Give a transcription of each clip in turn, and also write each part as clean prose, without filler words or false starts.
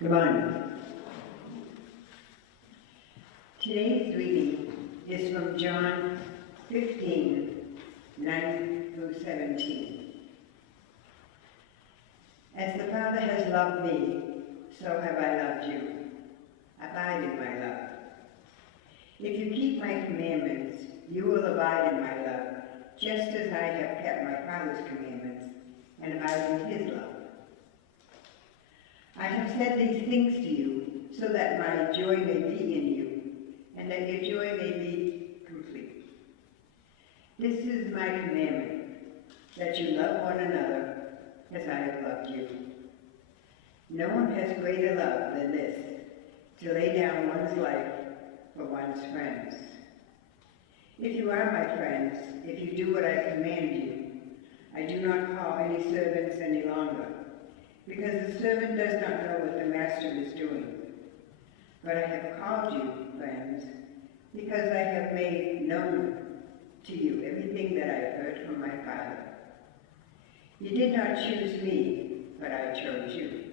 Good morning. Today's reading is from John 15, 9 through 17. As the Father has loved me, so have I loved you. Abide in my love. If you keep my commandments, you will abide in my love, just as I have kept my Father's commandments and abide in his love. I have said these things to you so that my joy may be in you, and that your joy may be complete. This is my commandment, that you love one another as I have loved you. No one has greater love than this, to lay down one's life for one's friends. If you are my friends, if you do what I command you, I do not call any servants any longer, because the servant does not know what the master is doing. But I have called you, friends, because I have made known to you everything that I have heard from my Father. You did not choose me, but I chose you.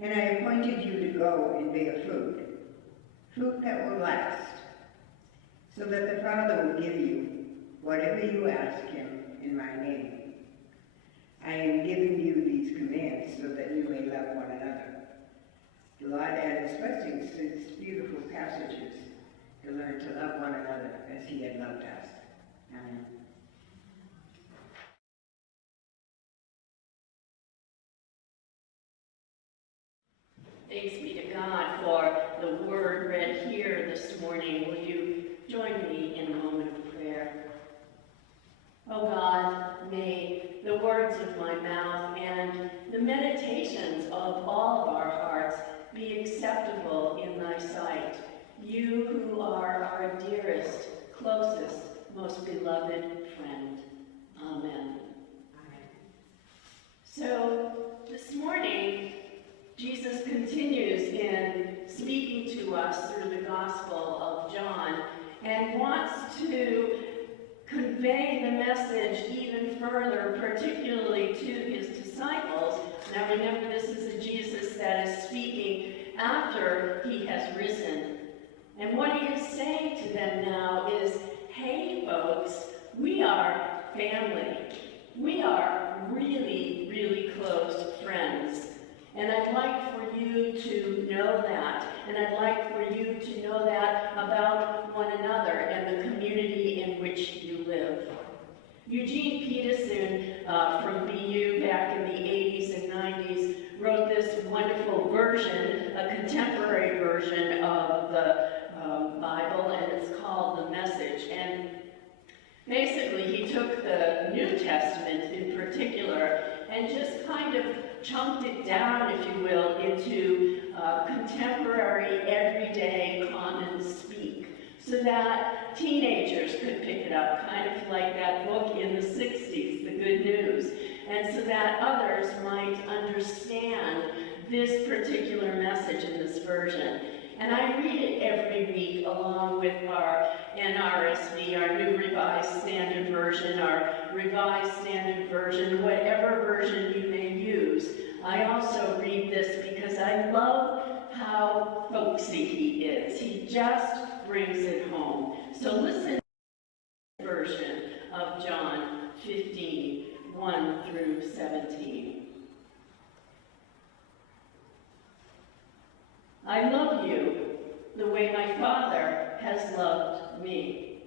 And I appointed you to go and bear fruit that will last, so that the Father will give you whatever you ask him in my name. I am giving you these commands so that you may love one another. The Lord add his blessings to these beautiful passages to learn to love one another as he had loved us. Amen. Thanks be to God for the word read here this morning. Will you join me in a moment of prayer? Oh God, may the words of my mouth and the meditations of all of our hearts be acceptable in thy sight, you who are our dearest, closest, most beloved friend. Amen. So this morning, Jesus continues in speaking to us through the Gospel of John and wants to convey the message even further, particularly to his disciples. Now remember, this is a Jesus that is speaking after he has risen. And what he is saying to them now is, hey folks, we are family. We are really, really close friends. And I'd like for you to know that. And I'd like for you to know that about one another and the community in which you live. Eugene Peterson from BU back in the 80s and 90s wrote this wonderful version, a contemporary version of the Bible, and it's called The Message. And basically, he took the New Testament in particular and just kind of chunked it down, if you will, into contemporary, everyday, common speak, so that teenagers could pick it up, kind of like that book in the 60s, The Good News, and so that others might understand this particular message in this version. And I read it every week along with our NRSV, our New Revised Standard Version, our Revised Standard Version, whatever version you may use. I also read this because I love how folksy he is. He just brings it home. So listen to the version of John 15, 1 through 17. I love you the way my Father has loved me.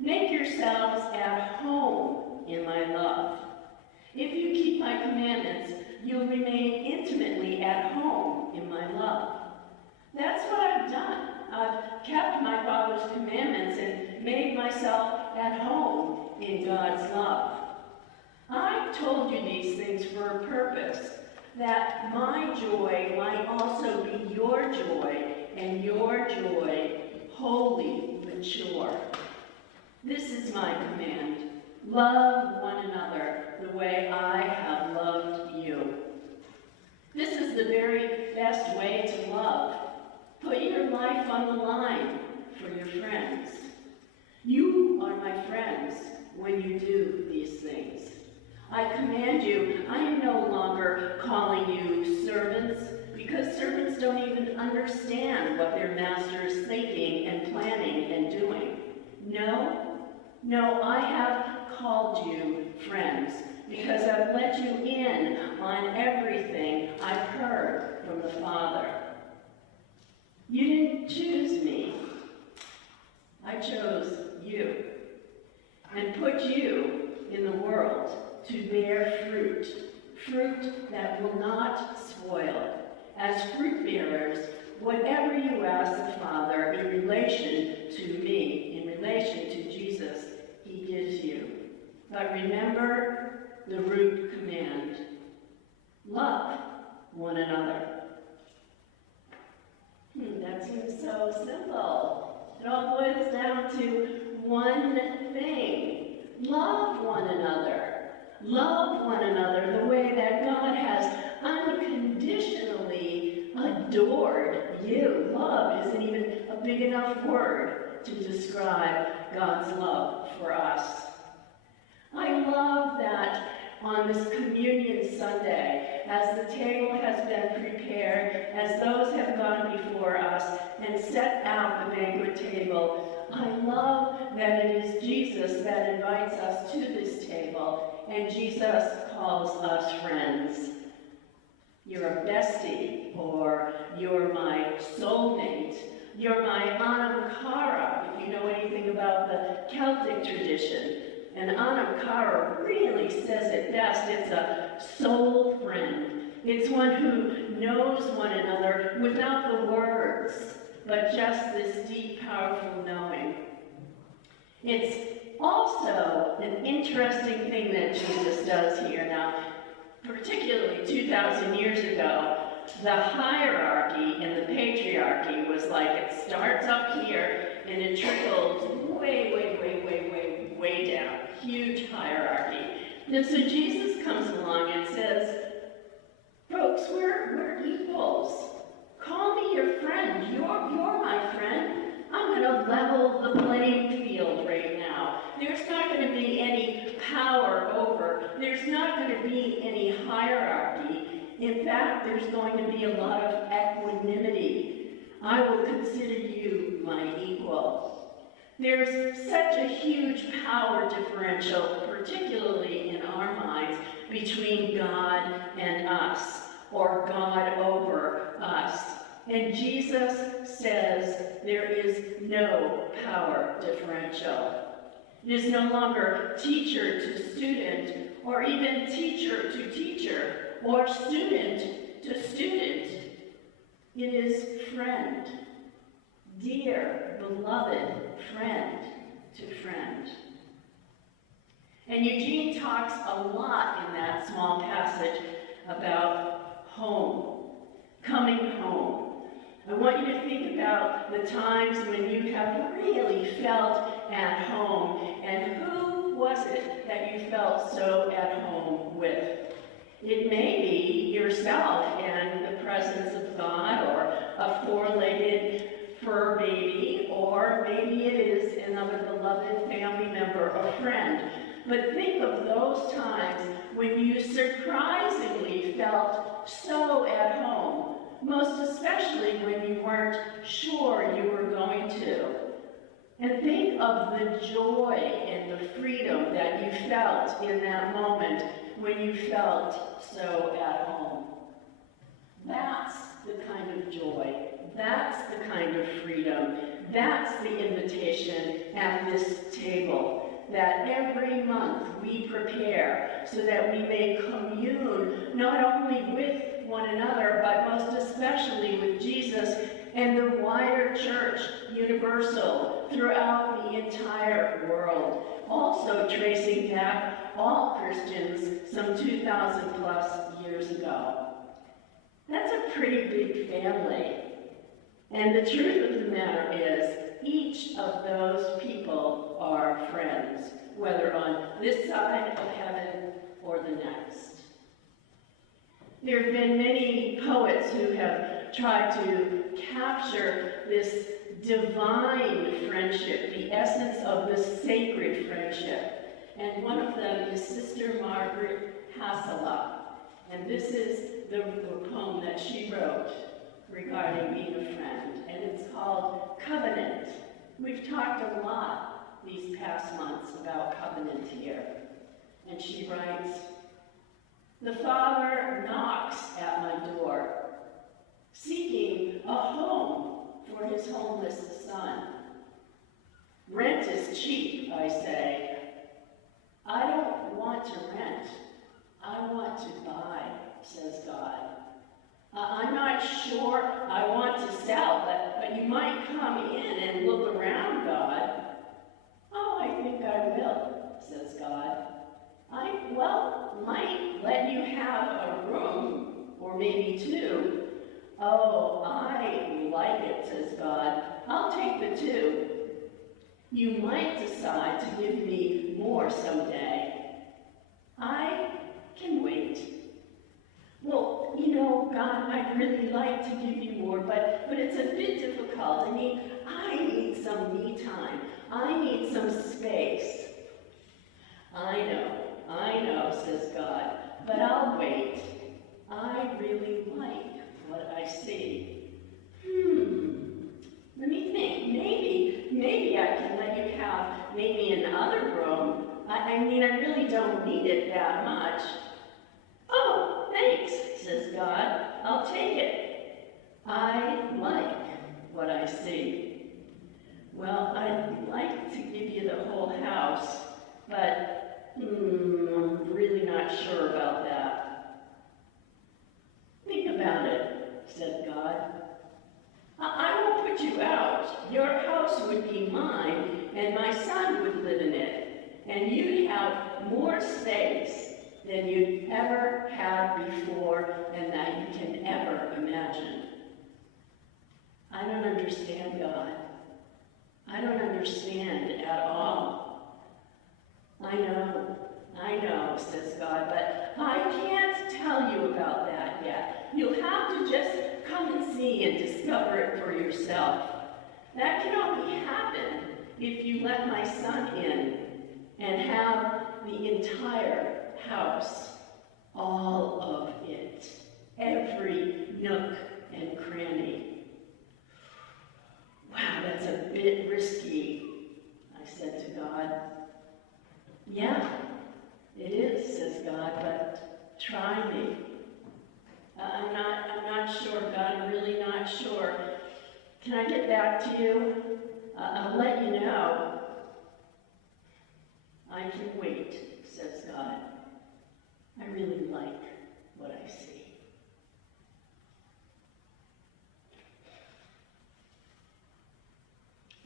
Make yourselves at home in my love. If you keep my commandments, you'll remain intimately at home in my love. That's what I've done. I've kept my Father's commandments and made myself at home in God's love. I told you these things for a purpose, that my joy might also be your joy, and your joy wholly mature. This is my command. Love one another the way I have loved you. This is the very best way to love. Put your life on the line for your friends. You are my friends when you do these things. I command you, I am no longer calling you servants, what their master is thinking and planning and doing. No, I have called you friends, because I've let you in on everything I've heard from the Father. You didn't choose me. I chose you and put you in the world to bear fruit that will not spoil. As fruit bearers, whatever you ask the Father in relation to me, in relation to Jesus, he gives you. But remember the root command: love one another. That seems so simple. It all boils down to one thing: love one another. Love one another the way that God has unconditionally adored you. Love isn't even a big enough word to describe God's love for us. I love that on this Communion Sunday, as the table has been prepared, as those have gone before us and set out the banquet table, I love that it is Jesus that invites us to this table, and Jesus calls us friends. You're a bestie, or you're my soulmate. You're my anam cara, if you know anything about the Celtic tradition. And anam cara really says it best. It's a soul friend. It's one who knows one another without the words, but just this deep, powerful knowing. It's also an interesting thing that Jesus does here. Now, particularly 2,000 years ago, the hierarchy and the patriarchy was like it starts up here and it trickles way down. Huge hierarchy. And so Jesus comes along and says, folks, we're equals. Call me your friend. You're my friend. I'm going to level the playing field right now. There's not going to be any power over. There's not going to be any hierarchy. In fact, there's going to be a lot of equanimity. I will consider you my equal. There's such a huge power differential, particularly in our minds, between God and us, or God over us. And Jesus says there is no power differential. It is no longer teacher to student, or even teacher to teacher, or student to student. It is friend, dear, beloved friend to friend. And Eugene talks a lot in that small passage about home, coming home. I want you to think about the times when you have really felt at home, and who was it that you felt so at home with? It may be yourself and the presence of God, or a four-legged fur baby, or maybe it is another beloved family member or friend. But think of those times when you surprisingly felt so at home, most especially when you weren't sure you were going to. And think of the joy and the freedom that you felt in that moment when you felt so at home. That's the kind of joy. That's the kind of freedom. That's the invitation at this table that every month we prepare so that we may commune not only with one another, but most especially with Jesus and the wider church, universal, throughout the entire world. Also tracing back all Christians some 2,000 plus years ago. That's a pretty big family. And the truth of the matter is, each of those people are friends, whether on this side of heaven or the next. There have been many poets who have tried to capture this divine friendship, the essence of this sacred friendship. And one of them is Sister Margaret Hasselhoff. And this is the poem that she wrote. regarding being a friend, and it's called covenant. We've talked a lot these past months about covenant here. And she writes, "The Father knocks at my door, seeking a home for his homeless son. Rent is cheap, I say. I don't want to rent. I want to buy, says God. I'm not sure I want to sell, but you might come in and look around, God. Oh, I think I will, says God. Might let you have a room, or maybe two. Oh, I like it, says God. I'll take the two. You might decide to give me more someday. I can wait. Well, God, I'd really like to give you more, but it's a bit difficult. I need some me time. I need some space. I know, says God, but I'll wait. I really like what I see. Let me think. Maybe I can let you have maybe another room. I really don't need it that much. Oh, thanks, says God. I'll take it. I like what I see. Well, I'd like to give you the whole house, but I'm really not sure about that. Think about it, said God. I won't put you out. Your house would be mine, and my son would live in it, and you'd have more space than you'd ever had before and that you can ever imagine. I don't understand, God. I don't understand at all. I know, says God, but I can't tell you about that yet. You'll have to just come and see and discover it for yourself. That can only happen if you let my son in and have the entire house, all of it, every nook and cranny. Wow, that's a bit risky, I said to God. Yeah, it is, says God, but try me. I'm not sure, God, I'm really not sure. Can I get back to you? I'll let you know. I can wait, says God. I really like what I see.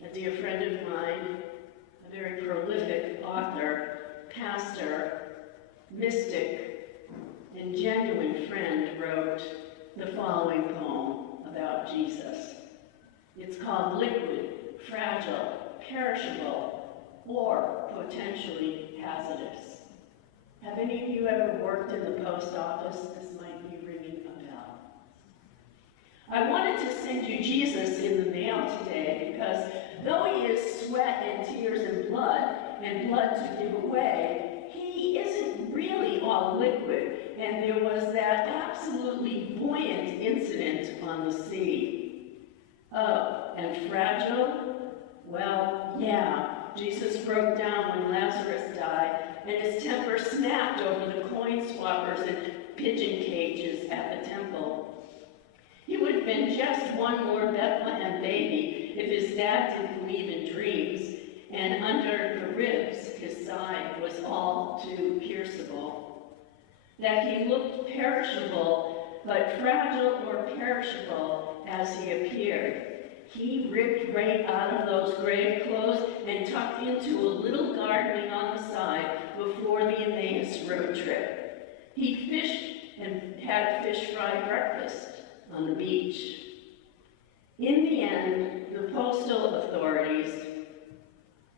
A dear friend of mine, a very prolific author, pastor, mystic, and genuine friend wrote the following poem about Jesus. It's called Liquid, Fragile, Perishable, or Potentially Hazardous. Have any of you ever worked in the post office? This might be ringing a bell. I wanted to send you Jesus in the mail today because though he is sweat and tears and blood to give away, he isn't really all liquid, and there was that absolutely buoyant incident on the sea. Oh, and fragile? Well, yeah, Jesus broke down when Lazarus died, and his temper snapped over the coin swappers and pigeon cages at the temple. He would have been just one more Bethlehem baby if his dad didn't believe in dreams, and under the ribs his side was all too pierceable. That he looked perishable, but fragile or perishable as he appeared. He ripped right out of those grave clothes and tucked into a little gardening on the side before the Emmaus road trip. He fished and had fish fry breakfast on the beach. In the end, the postal authorities,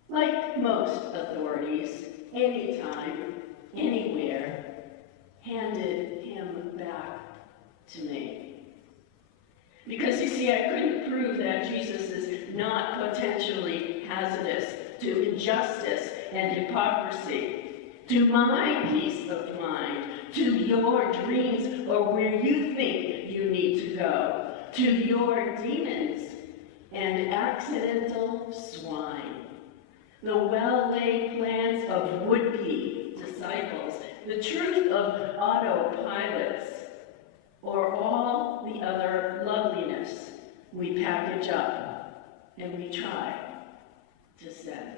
like most authorities, anytime, anywhere, handed him back to me. Because you see, I couldn't prove that Jesus is not potentially hazardous to injustice and hypocrisy, to my peace of mind, to your dreams or where you think you need to go, to your demons and accidental swine, the well-laid plans of would-be disciples, the truth of autopilots, or all the other loveliness we package up and we try to send.